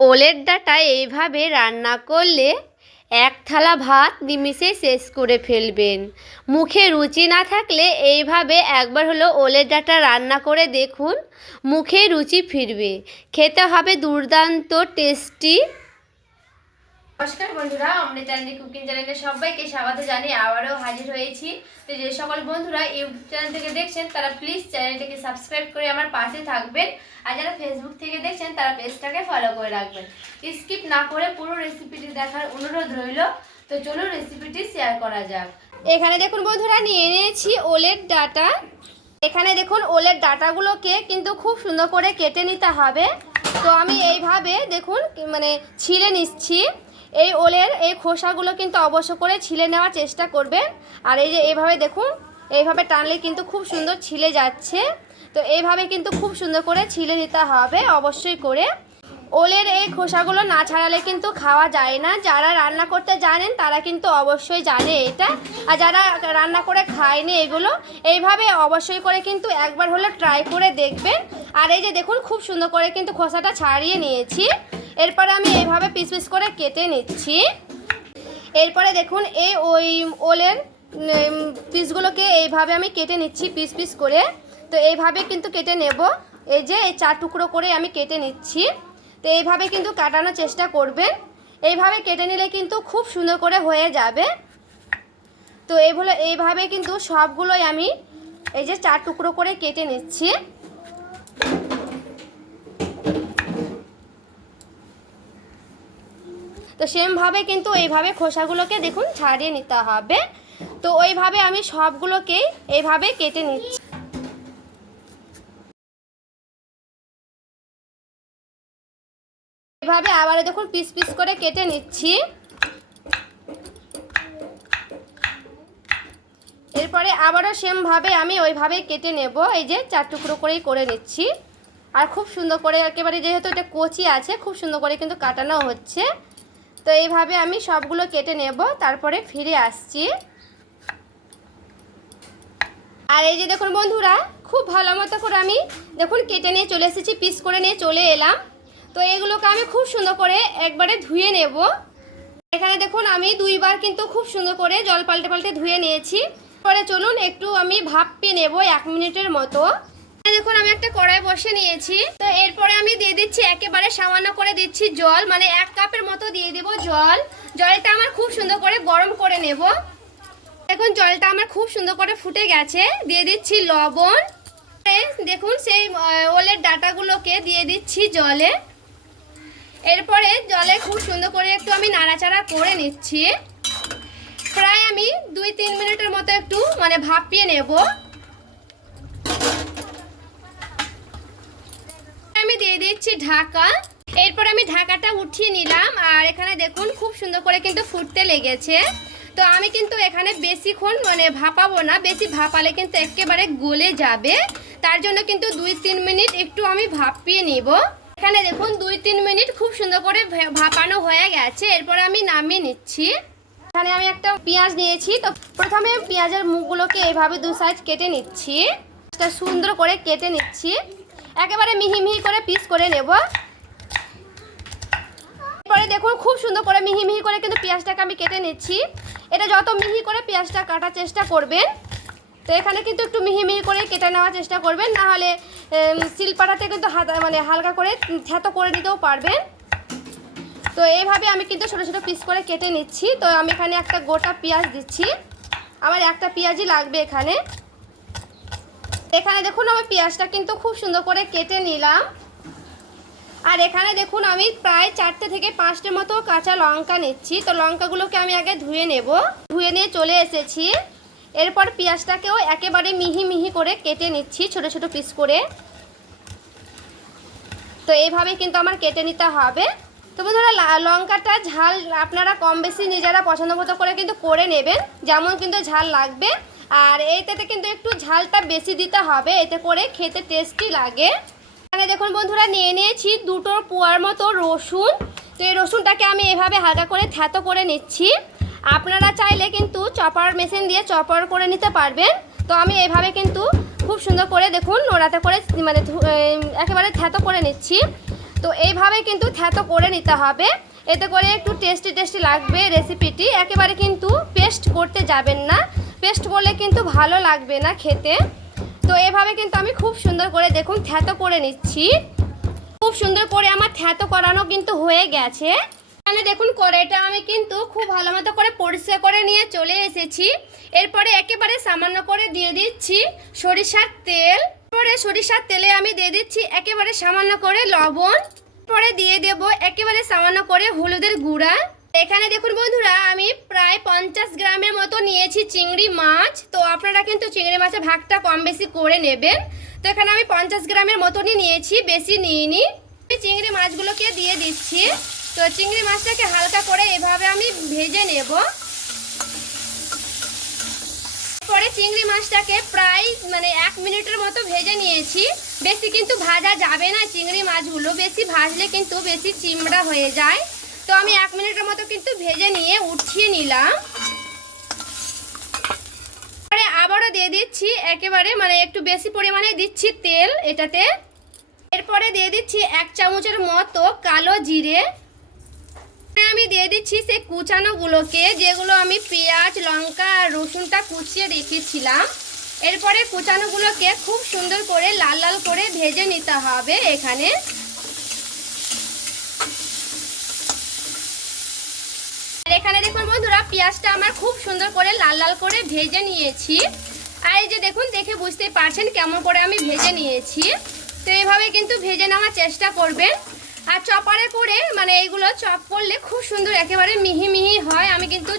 ওলের ডাঁটা এইভাবে রান্না করলে এক থালা ভাত নিমিষেই শেষ করে ফেলবেন। মুখে রুচি না থাকলে এইভাবে একবার হলো ওলের ডাঁটা রান্না করে দেখুন, মুখে রুচি ফিরবে। খেতে হবে দুর্দান্ত টেস্টি। নমস্কার বন্ধুরা, আমাদের চ্যানেল কুকিং চ্যানেলে সবাইকে স্বাগত জানিয়ে আবারও হাজির হয়েছি। তো যে সকল বন্ধুরা ইউটিউব চ্যানেল থেকে দেখছেন তারা প্লিজ চ্যানেলটিকে সাবস্ক্রাইব করে আমার পাশে থাকবেন, আর যারা ফেসবুক থেকে দেখছেন তারা পেজটাকে ফলো করে রাখবেন। স্কিপ না করে পুরো রেসিপিটি দেখার অনুরোধ রইল। তো চলুন রেসিপিটি শেয়ার করা যাক। এখানে দেখুন বন্ধুরা, নিয়ে নিয়েছি ওলের ডাঁটা। এখানে দেখুন ওলের ডাঁটাগুলোকে কিন্তু খুব সুন্দর করে কেটে নিতে হবে। তো আমি এইভাবে দেখুন ছিলে নিচ্ছি। এই ওলের এই খোসাগুলো কিন্তু অবশ্য করে ছিলে নেওয়ার চেষ্টা করবেন। আর এই যে এইভাবে দেখুন, এইভাবে টানলে কিন্তু খুব সুন্দর ছিলে যাচ্ছে। তো এইভাবে কিন্তু খুব সুন্দর করে ছিলে নিতে হবে অবশ্যই করে। ওলের এই খোসাগুলো না ছাড়ালে কিন্তু খাওয়া যায় না। যারা রান্না করতে জানেন তারা কিন্তু অবশ্যই জানে এটা, আর যারা রান্না করে খায়নি এগুলো এইভাবে অবশ্যই করে কিন্তু একবার হলে ট্রাই করে দেখবেন। আর এই যে দেখুন খুব সুন্দর করে কিন্তু খোসাটা ছাড়িয়ে নিয়েছি। এরপরে আমি এইভাবে পিস পিস করে কেটে নিচ্ছি। এরপরে দেখুন এই ওলের পিসগুলোকে এইভাবে আমি কেটে নিচ্ছি পিস পিস করে। তো এইভাবে কিন্তু কেটে নেব। এই যে এই 4 টুকরো করে আমি কেটে নিচ্ছি। তো এইভাবে কিন্তু কাটানোর চেষ্টা করবেন। এইভাবে কেটে নিলে কিন্তু খুব সুন্দর করে হয়ে যাবে। তো এইভাবে কিন্তু সবগুলোই আমি এই যে 4 টুকরো করে কেটে নিচ্ছি। তো সেমভাবে কিন্তু এইভাবে খোসাগুলোকে দেখুন ছাড়িয়ে নিতে হবে। তো ওইভাবে আমি সবগুলোকেই এইভাবে কেটে নিচ্ছি। এইভাবে আবারও দেখুন পিস পিস করে কেটে নিচ্ছি। এরপরে আবারও সেমভাবে আমি ওইভাবে কেটে নেব। এই যে 4 টুকরো করেই করে নিচ্ছি। আর খুব সুন্দর করে একেবারে, যেহেতু এটা কচি আছে, খুব সুন্দর করে কিন্তু কাটানো হচ্ছে। তো এইভাবে আমি সবগুলো কেটে নেব, তারপরে ফিরে আসছি। আর এই যে দেখুন বন্ধুরা, খুব ভালো মতো করে আমি দেখুন কেটে নিয়ে চলে এসেছি, পিস করে নিয়ে চলে এলাম। তো এগুলোকে আমি খুব সুন্দর করে একবারে ধুয়ে নেব। এখানে দেখুন আমি 2 বার কিন্তু খুব সুন্দর করে জল পাল্টে পাল্টে ধুয়ে নিয়েছি। পরে চলুন একটু আমি ভাপিয়ে নেব 1 মিনিটের মতো। দেখুন আমি একটা কড়াই বসে নিয়েছি। তো এরপরে আমি দিয়ে দিচ্ছি একেবারে সামান্য করে দিচ্ছি জল, 1 কাপের মতো দিয়ে দেব জল। জলটা আমার খুব সুন্দর করে গরম করে নেব। দেখুন জলটা আমার খুব সুন্দর করে ফুটে গেছে। দিয়ে দিচ্ছি লবণ। দেখুন সেই ওলের ডাঁটাগুলোকে দিয়ে দিচ্ছি জলে। এরপরে জলে খুব সুন্দর করে একটু আমি নাড়াচাড়া করে নিচ্ছি। প্রায় আমি 2-3 মিনিটের মতো একটু ভাপিয়ে নেব। আমি দিয়ে দিচ্ছি ঢাকা। এরপর আমি ঢাকাটা উঠিয়ে নিলাম। আর এখানে দেখুন খুব সুন্দর করে কিন্তু ফুটতে লেগেছে। তো আমি কিন্তু এখানে বেশিক্ষণ ভাপাবো না, বেশি ভাপালে কিন্তু একেবারে গলে যাবে। তার জন্য কিন্তু 2-3 মিনিট একটু আমি ভাপিয়ে নিব। এখানে দেখুন 2-3 মিনিট খুব সুন্দর করে ভাপানো হয়ে গেছে। এরপর আমি নামিয়ে নিচ্ছি। এখানে আমি একটা পেঁয়াজ নিয়েছি। তো প্রথমে পেঁয়াজের মুখগুলোকে এইভাবে 2 সাইড কেটে নিচ্ছি। সুন্দর করে কেটে নিচ্ছি, একেবারে মিহি মিহি করে পিস করে নেব। এরপরে দেখুন খুব সুন্দর করে মিহি মিহি করে কিন্তু পেঁয়াজটাকে আমি কেটে নিচ্ছি। এটা যত মিহি করে পেঁয়াজটা কাটার চেষ্টা করবেন। তো এখানে কিন্তু একটু মিহি মিহি করে কেটে নেওয়ার চেষ্টা করবেন, নাহলে শিলপাটাতে কিন্তু হালকা করে থেতো করে নিতেও পারবেন। তো এইভাবে আমি কিন্তু ছোটো ছোটো পিস করে কেটে নিচ্ছি। তো আমি এখানে একটা গোটা পেঁয়াজ দিচ্ছি, আমার একটা পেঁয়াজই লাগবে এখানে। এখানে দেখুন আমি পেঁয়াজটা কিন্তু খুব সুন্দর করে কেটে নিলাম। আর এখানে দেখুন আমি প্রায় 4টে থেকে 5টে মতো কাঁচা লঙ্কা নিচ্ছি। তো লঙ্কাগুলোকে আমি আগে ধুয়ে নেব। ধুয়ে নিয়ে চলে এসেছি। এরপর পেঁয়াজটাকেও একেবারে মিহি মিহি করে কেটে নিচ্ছি ছোট ছোট পিস করে। তো এইভাবে কিন্তু আমার কেটে নিতে হবে। তো বন্ধুরা, লঙ্কাটা ঝাল আপনারা কম বেশি নিজেরা পছন্দ মতো করে কিন্তু করে নেবেন, যেমন কিন্তু ঝাল লাগবে। আর এইটাতে কিন্তু একটু ঝালটা বেশি দিতে হবে, এতে করে খেতে টেস্টি লাগে। এখানে দেখুন বন্ধুরা, নিয়ে নিয়েছি 2 পোয়ার মতো রসুন। তো এই রসুনটাকে আমি এভাবে হালকা করে থেতো করে নিচ্ছি। আপনারা চাইলে কিন্তু চপার মেশিন দিয়ে চপার করে নিতে পারবেন। তো আমি এইভাবে কিন্তু খুব সুন্দর করে দেখুন নোড়াতে করে একেবারে থেতো করে নিচ্ছি। তো এইভাবে কিন্তু থ্যাতো করে নিতে হবে, এতে করে একটু টেস্টি টেস্টি লাগবে রেসিপিটি। একেবারে কিন্তু পেস্ট করতে যাবেন না, পেস্ট করলে কিন্তু ভালো লাগবে না খেতে। তো এভাবে কিন্তু আমি খুব সুন্দর করে দেখুন থ্যাতো করে নিচ্ছি। খুব সুন্দর করে আমার থ্যাতো করানো কিন্তু হয়ে গেছে। এখানে দেখুন কড়াইটা আমি কিন্তু খুব ভালো মতো করে পরিষ্কার করে নিয়ে চলে এসেছি। এরপরে একেবারে সামান্য করে দিয়ে দিচ্ছি সরিষার তেল। পরে সরিষার তেলে আমি দিয়ে দিচ্ছি একেবারে সামান্য করে লবণ। পরে দিয়ে দেব একেবারে সামান্য করে হলুদের গুঁড়া। এখানে দেখুন বন্ধুরা আমি প্রায় 50 গ্রামের মতো নিয়েছি চিংড়ি মাছ। তো আপনারা কিন্তু চিংড়ি মাছের ভাগটা কম বেশি করে নেবেন। তো এখানে আমি 50 গ্রামের মতনই নিয়েছি, বেশি নিইনি। চিংড়ি মাছগুলোকে দিয়ে দিচ্ছি। তো চিংড়ি মাছটাকে হালকা করে এভাবে আমি ভেজে নেব। পরে চিংড়ি মাছটাকে প্রায় 1 মিনিটের মতো ভেজে নিয়েছি। বেশি কিন্তু ভাজা যাবে না চিংড়ি মাছগুলো, বেশি ভাজলে কিন্তু বেশি চিমড়া হয়ে যায়। তো আমি 1 মিনিটের মতো কিন্তু ভেজে নিয়ে উঠিয়ে নিলাম। পরে আবারও দিয়ে দিচ্ছি একেবারে একটু বেশি পরিমাণে দিচ্ছি তেল এটাতে। এরপরে দিয়ে দিচ্ছি 1 চামচের মতো কালো জিরে। আমি দিয়ে দিচ্ছি সেই কুচানোগুলোকে, যেগুলো আমি পেঁয়াজ লঙ্কা আর রসুনটা কুচিয়ে রেখেছিলাম। এরপরে কুচানোগুলোকে খুব সুন্দর করে লাল লাল করে ভেজে নিতে হবে এখানে। এখানে দেখুন বন্ধুরা পেঁয়াজটা আমার খুব সুন্দর করে লাল লাল করে ভেজে নিয়েছি। আর এই যে দেখুন, দেখে বুঝতেই পারছেন কেমন করে আমি ভেজে নিয়েছি। তো এইভাবে কিন্তু ভেজে নেওয়ার চেষ্টা করবেন। আর চপারে করে এইগুলো চপ করলে খুব সুন্দর একেবারে মিহি মিহি হয়। আমি কিন্তু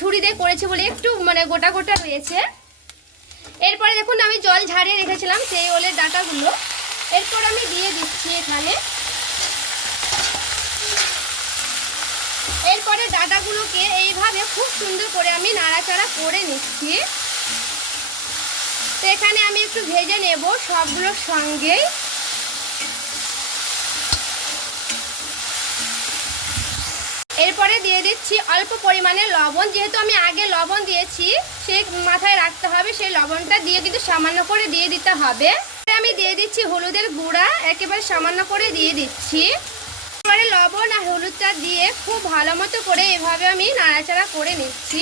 ছুরি দিয়ে করেছি বলে একটু গোটা গোটা রয়েছে। এরপরে দেখুন আমি জল ঝাড়িয়ে রেখেছিলাম সেই ওলের ডাঁটাগুলো, এরপর আমি দিয়ে দিচ্ছি এখানে। এরপরে ডাঁটাগুলোকে এইভাবে খুব সুন্দর করে আমি নাড়াচাড়া করে নিচ্ছি। তো এখানে আমি একটু ভেজে নেব সবগুলোর সঙ্গেই। এরপরে দিয়ে দিচ্ছি অল্প পরিমাণে লবণ, যেহেতু আমি আগে লবণ দিয়েছি সেই মাথায় রাখতে হবে, সেই লবণটা দিয়ে কিন্তু সামান্য করে দিয়ে দিতে হবে। আমি দিয়ে দিচ্ছি হলুদের গুঁড়া, একেবারে সামান্য করে দিয়ে দিচ্ছি। এবারে লবণ আর হলুদটা দিয়ে খুব ভালো মতো করে এভাবে আমি নাড়াচাড়া করে নিচ্ছি।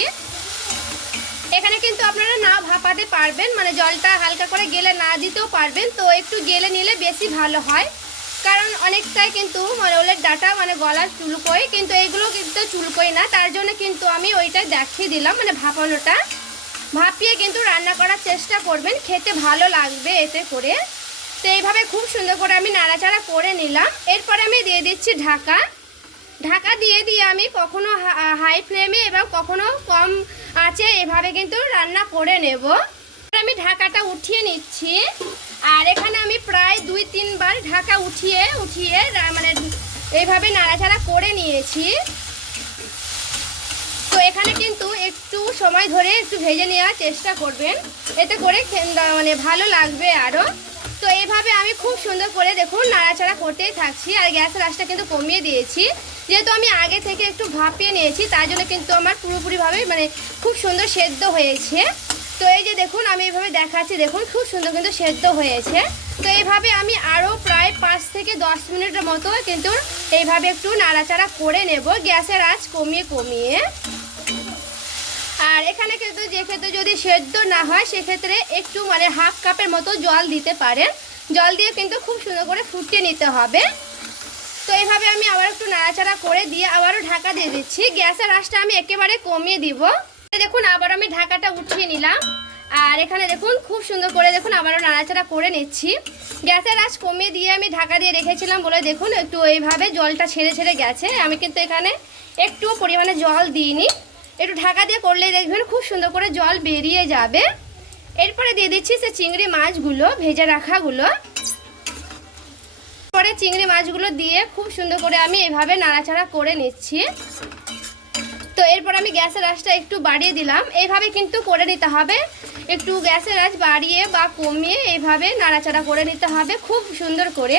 এখানে কিন্তু আপনারা না ভাপাতে পারবেন, জলটা হালকা করে গেলে না দিতেও পারবেন। তো একটু গেলে নিলে বেশি ভালো হয়, কারণ অনেকটাই কিন্তু ওলের ডাঁটা গলার চুলকোয়, কিন্তু এইগুলো কিন্তু চুলকোয় না। তার জন্য কিন্তু আমি ওইটা দেখিয়ে দিলাম, ভাপানোটা। ভাপিয়ে কিন্তু রান্না করার চেষ্টা করবেন, খেতে ভালো লাগবে এতে করে। তো এইভাবে খুব সুন্দর করে আমি নাড়াচাড়া করে নিলাম। এরপরে আমি দিয়ে দিচ্ছি ঢাকা। ঢাকা দিয়ে আমি কখনো হাই ফ্লেমে এবং কখনো কম আঁচে এভাবে কিন্তু রান্না করে নেব। আমি ঢাকাটা উঠিয়ে নিচ্ছি। আর এখানে আমি প্রায় 2-3 বার ঢাকা উঠিয়ে এইভাবে নাড়াচাড়া করে নিয়েছি। তো এখানে কিন্তু একটু সময় ধরে একটু ভেজে নেওয়ার চেষ্টা করবেন, এতে করে ভালো লাগবে আরও। তো এইভাবে আমি খুব সুন্দর করে দেখুন নাড়াচাড়া করতেই থাকছি। আর গ্যাসের আঁচটা কিন্তু কমিয়ে দিয়েছি, যেহেতু আমি আগে থেকে একটু ভাপিয়ে নিয়েছি, তাই জন্য কিন্তু আমার পুরোপুরিভাবে খুব সুন্দর সেদ্ধ হয়েছে। তো এই যে দেখুন আমি এইভাবে দেখাচ্ছি, দেখুন খুব সুন্দর কিন্তু সেদ্ধ হয়েছে। তো এইভাবে আমি আরও প্রায় 5 থেকে 10 মিনিটের মতো কিন্তু এইভাবে একটু নাড়াচাড়া করে নেব, গ্যাসের আঁচ কমিয়ে কমিয়ে। আর এখানে কিন্তু যে ক্ষেত্রে যদি সেদ্ধ না হয় সেক্ষেত্রে একটু 1/2 কাপের মতো জল দিতে পারেন। জল দিয়ে কিন্তু খুব সুন্দর করে ফুটিয়ে নিতে হবে। তো এইভাবে আমি আবার একটু নাড়াচাড়া করে দিয়ে আবারও ঢাকা দিয়ে দিচ্ছি। গ্যাসের আঁচটা আমি একেবারে কমিয়ে দিব। দেখুন আবার আমি ঢাকাটা উঠিয়ে নিলাম। আর এখানে দেখুন খুব সুন্দর করে দেখুন আবারও নাড়াচাড়া করে নিচ্ছি। গ্যাসের আঁচ কমিয়ে দিয়ে আমি ঢাকা দিয়ে রেখেছিলাম বলে দেখুন একটু এইভাবে জলটা ছেড়ে ছেড়ে গেছে। আমি কিন্তু এখানে একটু পরিমাণে জল দিইনি, একটু ঢাকা দিয়ে করলেই দেখবেন খুব সুন্দর করে জল বেরিয়ে যাবে। এরপরে দিয়ে দিচ্ছি সে চিংড়ি মাছগুলো, ভেজে রাখাগুলো। পরে চিংড়ি মাছগুলো দিয়ে খুব সুন্দর করে আমি এভাবে নাড়াচাড়া করে নিচ্ছি। তো এরপর আমি গ্যাসের আঁচটা একটু বাড়িয়ে দিলাম। এইভাবে কিন্তু করে নিতে হবে, একটু গ্যাসের আঁচ বাড়িয়ে বা কমিয়ে এইভাবে নাড়াচাড়া করে নিতে হবে খুব সুন্দর করে।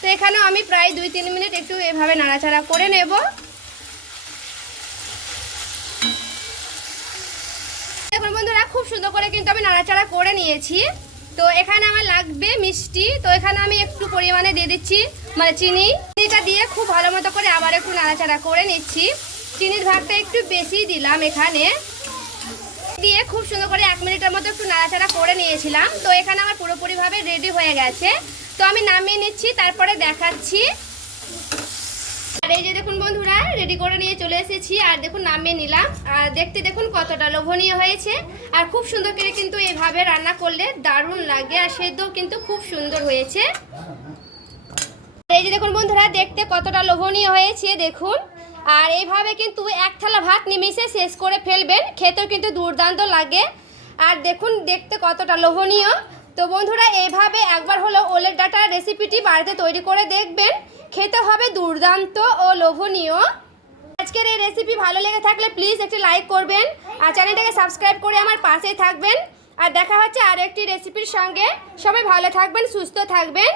তো এখানেও আমি প্রায় 2-3 মিনিট একটু এভাবে নাড়াচাড়া করে নেব। দেখুন বন্ধুরা খুব সুন্দর করে কিন্তু আমি নাড়াচাড়া করে নিয়েছি। তো এখানে আমার লাগবে মিষ্টি, তো এখানে আমি একটু পরিমাণে দিয়ে দিচ্ছি মানে চিনিটা দিয়ে খুব ভালো মতো করে আবার একটু নাড়াচাড়া করে নিচ্ছি। চিনির ভাগটা একটু বেশি দিলাম এখানে, দিয়ে খুব সুন্দর করে 1 মিনিটের মতো একটু নাড়াচাড়া করে নিয়েছিলাম। তো এখানে আমার পুরোপুরিভাবে রেডি হয়ে গেছে। তো আমি নামিয়ে নিচ্ছি, তারপরে দেখাচ্ছি। আর এই যে দেখুন বন্ধুরা, রেডি করে নিয়ে চলে এসেছি, আর দেখুন নামিয়ে নিলাম। আর দেখতে দেখুন কতটা লোভনীয় হয়েছে। আর খুব সুন্দর করে কিন্তু এইভাবে রান্না করলে দারুণ লাগে, আর সেদ্ধও কিন্তু খুব সুন্দর হয়েছে। এই যে দেখুন বন্ধুরা, দেখতে কতটা লোভনীয় হয়েছে দেখুন। আর এইভাবে কিন্তু 1 থালা ভাত নিমিষে শেষ করে ফেলবেন, খেতেও কিন্তু দুর্দান্ত লাগে। আর দেখুন দেখতে কতটা লোভনীয়। তো বন্ধুরা, এইভাবে একবার হলো ওলের ডাঁটার রেসিপিটি বাড়িতে তৈরি করে দেখবেন, খেতে হবে দুর্দান্ত ও লোভনীয়। আজকের এই রেসিপি ভালো লেগে থাকলে প্লিজ একটি লাইক করবেন, আর চ্যানেলটাকে সাবস্ক্রাইব করে আমার পাশেই থাকবেন। আর দেখা হচ্ছে আরও একটি রেসিপির সঙ্গে। সবাই ভালো থাকবেন, সুস্থ থাকবেন।